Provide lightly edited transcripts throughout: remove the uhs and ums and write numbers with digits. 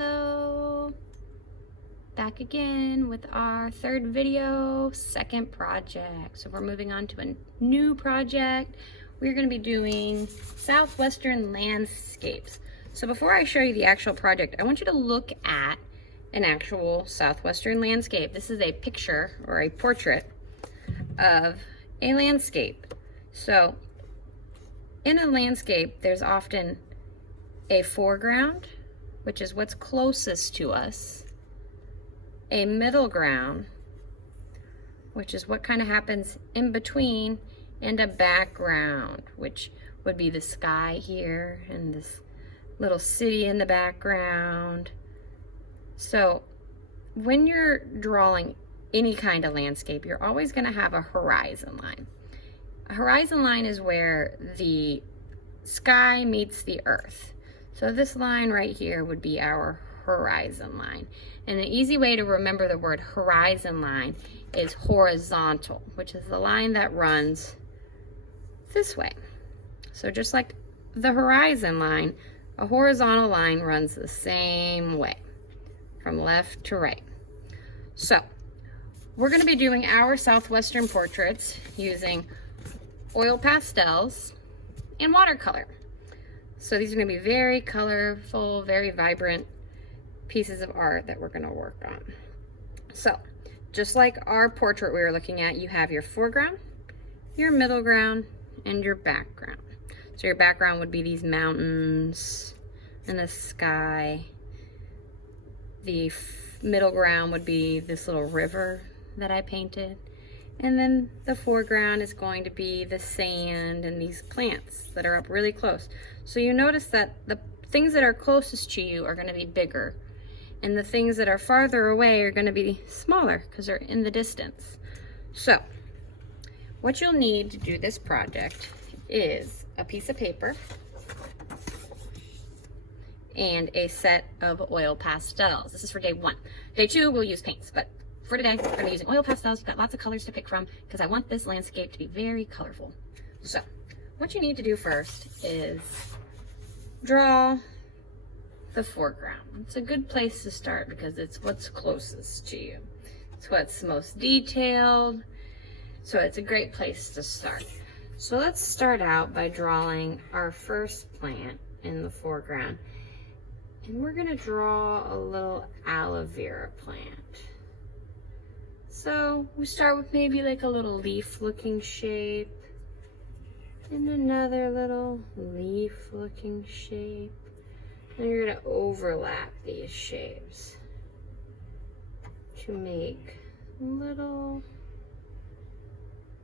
Hello, back again with our third video, second project. So we're moving on to a new project. We're going to be doing Southwestern Landscapes. So before I show you the actual project, I want you to look at an actual Southwestern landscape. This is a picture or a portrait of a landscape. So in a landscape, there's often a foreground, which is what's closest to us, a middle ground, which is what kind of happens in between, and a background, which would be the sky here and this little city in the background. So when you're drawing any kind of landscape, you're always going to have a horizon line. A horizon line is where the sky meets the earth. So this line right here would be our horizon line. And the easy way to remember the word horizon line is horizontal, which is the line that runs this way. So just like the horizon line, a horizontal line runs the same way, from left to right. So we're going to be doing our Southwestern portraits using oil pastels and watercolor. So these are going to be very colorful, very vibrant pieces of art that we're going to work on. So just like our portrait we were looking at, you have your foreground, your middle ground, and your background. So your background would be these mountains and the sky. The middle ground would be this little river that I painted. And then the foreground is going to be the sand and these plants that are up really close. So you notice that the things that are closest to you are going to be bigger, and the things that are farther away are going to be smaller because they're in the distance. So what you'll need to do this project is a piece of paper and a set of oil pastels. This is for day one. Day two, we'll use paints, but for today, we're going to be using oil pastels. We've got lots of colors to pick from because I want this landscape to be very colorful. So what you need to do first is draw the foreground. It's a good place to start because it's what's closest to you. It's what's most detailed. So it's a great place to start. So let's start out by drawing our first plant in the foreground. And we're going to draw a little aloe vera plant. So we start with maybe like a little leaf looking shape and another little leaf looking shape. And you're going to overlap these shapes to make a little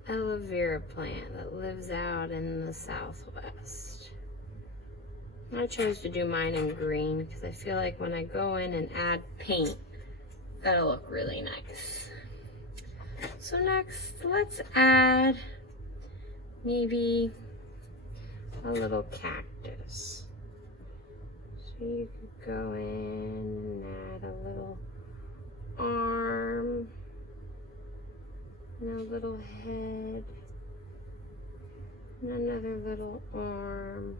aloe vera plant that lives out in the Southwest. I chose to do mine in green because I feel like when I go in and add paint, that'll look really nice. So next, let's add maybe a little cactus. So you could go in and add a little arm and a little head and another little arm.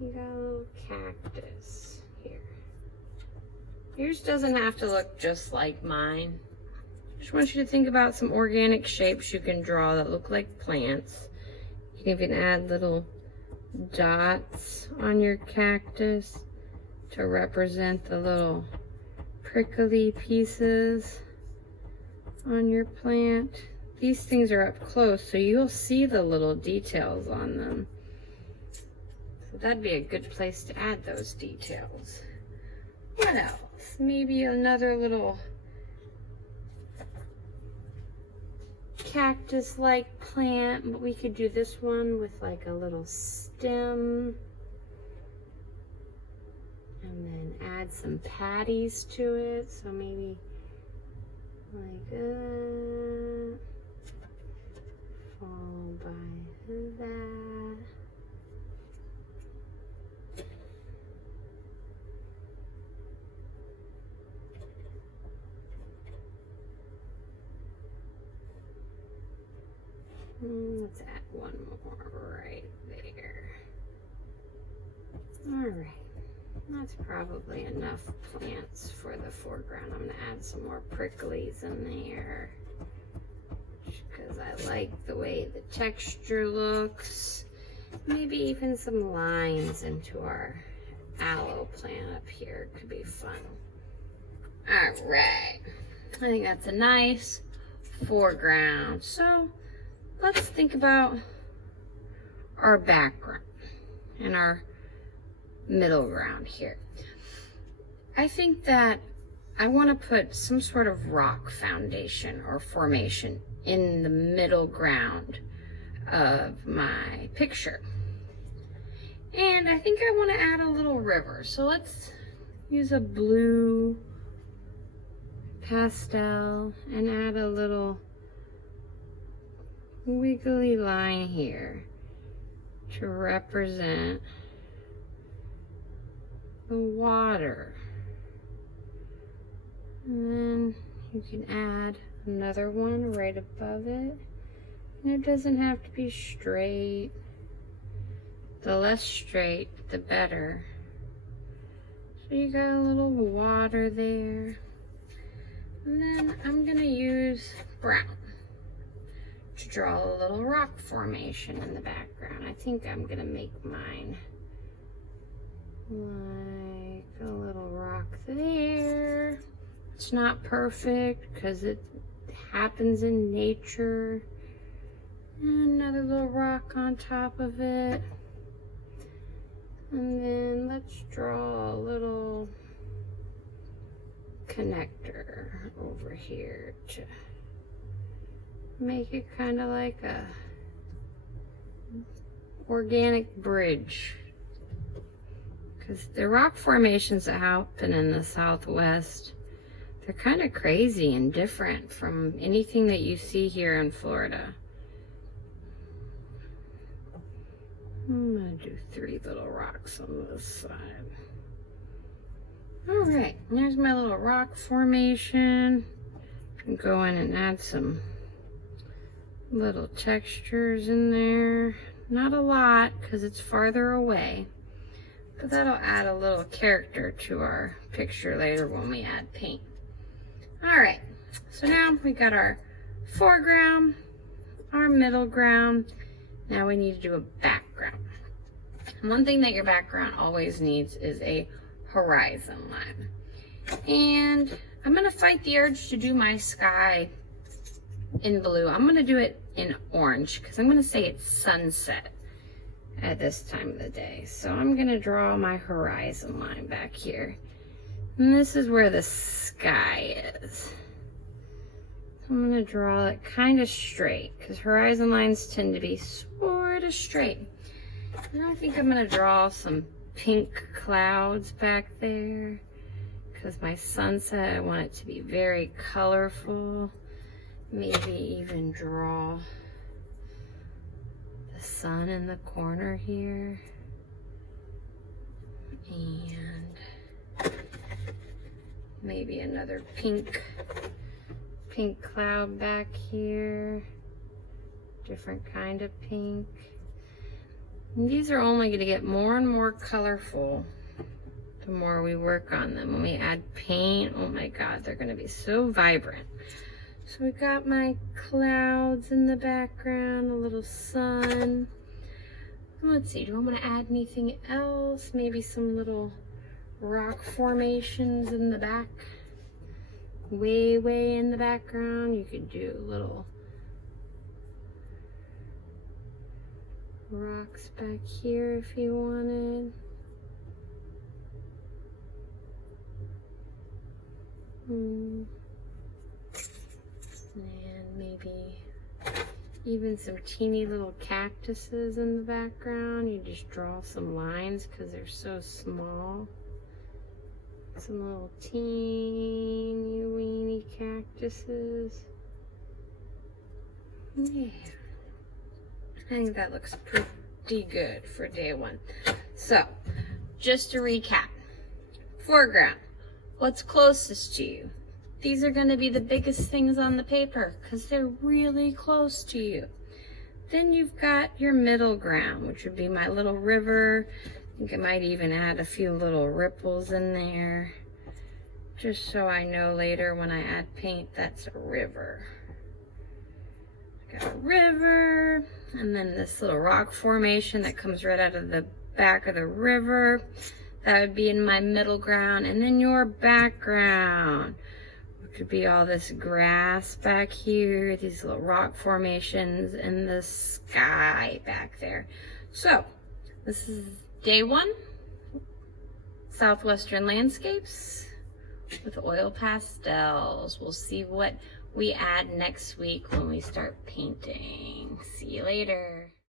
You got a little cactus here. Yours doesn't have to look just like mine. I just want you to think about some organic shapes you can draw that look like plants. You can even add little dots on your cactus to represent the little prickly pieces on your plant. These things are up close, so you'll see the little details on them. So that'd be a good place to add those details. What else? Maybe another little cactus-like plant, but we could do this one with like a little stem and then add some patties to it. So maybe like that, followed by that. Let's add one more right there. All right. That's probably enough plants for the foreground. I'm gonna add some more pricklies in there because I like the way the texture looks. Maybe even some lines into our aloe plant up here could be fun. All right, I think that's a nice foreground. So let's think about our background and our middle ground here. I think that I want to put some sort of rock foundation or formation in the middle ground of my picture. And I think I want to add a little river. So let's use a blue pastel and add a little wiggly line here to represent the water. And then you can add another one right above it. And it doesn't have to be straight. The less straight, the better. So you got a little water there. And then I'm gonna use brown to draw a little rock formation in the background. I think I'm gonna make mine like a little rock there. It's not perfect because it happens in nature. And another little rock on top of it. And then let's draw a little connector over here to make it kind of like a organic bridge. Because the rock formations that happen in the Southwest, they're kind of crazy and different from anything that you see here in Florida. I'm gonna do 3 little rocks on this side. All right, there's my little rock formation. I can go in and add some little textures in there. Not a lot because it's farther away, but that'll add a little character to our picture later when we add paint. All right, so now we got our foreground, our middle ground. Now we need to do a background. One thing that your background always needs is a horizon line. And I'm gonna fight the urge to do my sky in blue. I'm gonna do it in orange because I'm gonna say it's sunset at this time of the day. So I'm gonna draw my horizon line back here. And this is where the sky is. I'm gonna draw it kind of straight because horizon lines tend to be sort of straight. And I think I'm gonna draw some pink clouds back there because my sunset, I want it to be very colorful. Maybe even draw the sun in the corner here. And maybe another pink cloud back here. Different kind of pink. And these are only going to get more and more colorful the more we work on them. When we add paint, oh my God, they're going to be so vibrant. So we got my clouds in the background, a little sun. Let's see, do I want to add anything else? Maybe some little rock formations in the back. Way in the background. You could do little rocks back here if you wanted. And maybe even some teeny little cactuses in the background. You just draw some lines because they're so small. Some little teeny weeny cactuses. Yeah. I think that looks pretty good for day one. So, just to recap. Foreground. What's closest to you? These are going to be the biggest things on the paper because they're really close to you. Then you've got your middle ground, which would be my little river. think I might even add a few little ripples in there, just so I know later when I add paint that's a river. Got a river, and then this little rock formation that comes right out of the back of the river. That would be in my middle ground, and then your background, which would be all this grass back here, these little rock formations, and the sky back there. So, this is day 1, Southwestern Landscapes with oil pastels. We'll see what we add next week when we start painting. See you later.